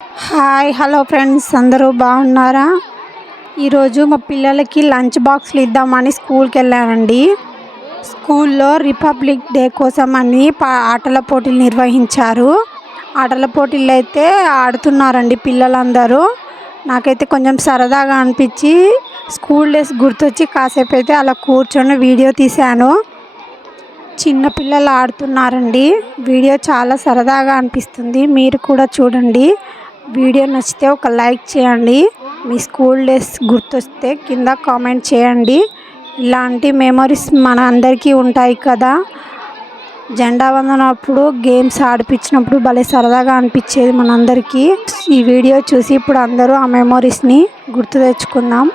Hi hello friends, అందరూ బాగున్నారా? ఈరోజు మా పిల్లలకి లంచ్ బాక్స్లు ఇద్దామని స్కూల్కి వెళ్ళానండి. స్కూల్లో రిపబ్లిక్ డే కోసం అని ఆటల పోటీలు నిర్వహించారు. ఆటల పోటీలు అయితే ఆడుతున్నారండి పిల్లలందరూ. నాకైతే కొంచెం సరదాగా అనిపించి స్కూల్ డేస్ గుర్తొచ్చి కాసేపు అయితే అలా కూర్చొని వీడియో తీశాను. చిన్నపిల్లలు ఆడుతున్నారండి. వీడియో చాలా సరదాగా అనిపిస్తుంది. మీరు కూడా చూడండి. వీడియో నచ్చితే ఒక లైక్ చేయండి. మీ స్కూల్ డేస్ గుర్తొస్తే కింద కామెంట్ చేయండి. ఇలాంటి మెమరీస్ మన అందరికీ ఉంటాయి కదా. జెండా వందనప్పుడు గేమ్స్ ఆడిపించినప్పుడు భలే సరదాగా అనిపించేది మనందరికీ. ఈ వీడియో చూసి ఇప్పుడు అందరూ ఆ మెమరీస్ని గుర్తు తెచ్చుకుందాం.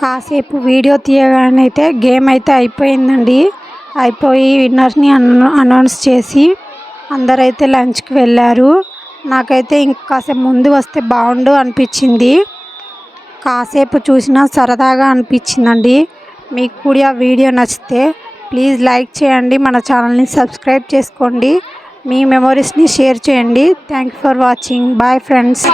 కాసేపు వీడియో తీయగానే అయితే గేమ్ అయితే అయిపోయిందండి. అయిపోయి విన్నర్స్ని అనౌన్స్ చేసి అందరైతే లంచ్కి వెళ్ళారు. నాకైతే ఇంకాసేపు ముందు వస్తే బాగుండు అనిపించింది. కాసేపు చూసినా సరదాగా అనిపించిందండి. మీకు కూడా వీడియో నచ్చితే ప్లీజ్ లైక్ చేయండి. మన ఛానల్ని సబ్స్క్రైబ్ చేసుకోండి. మీ మెమరీస్ని షేర్ చేయండి. Thank you for watching. Bye friends.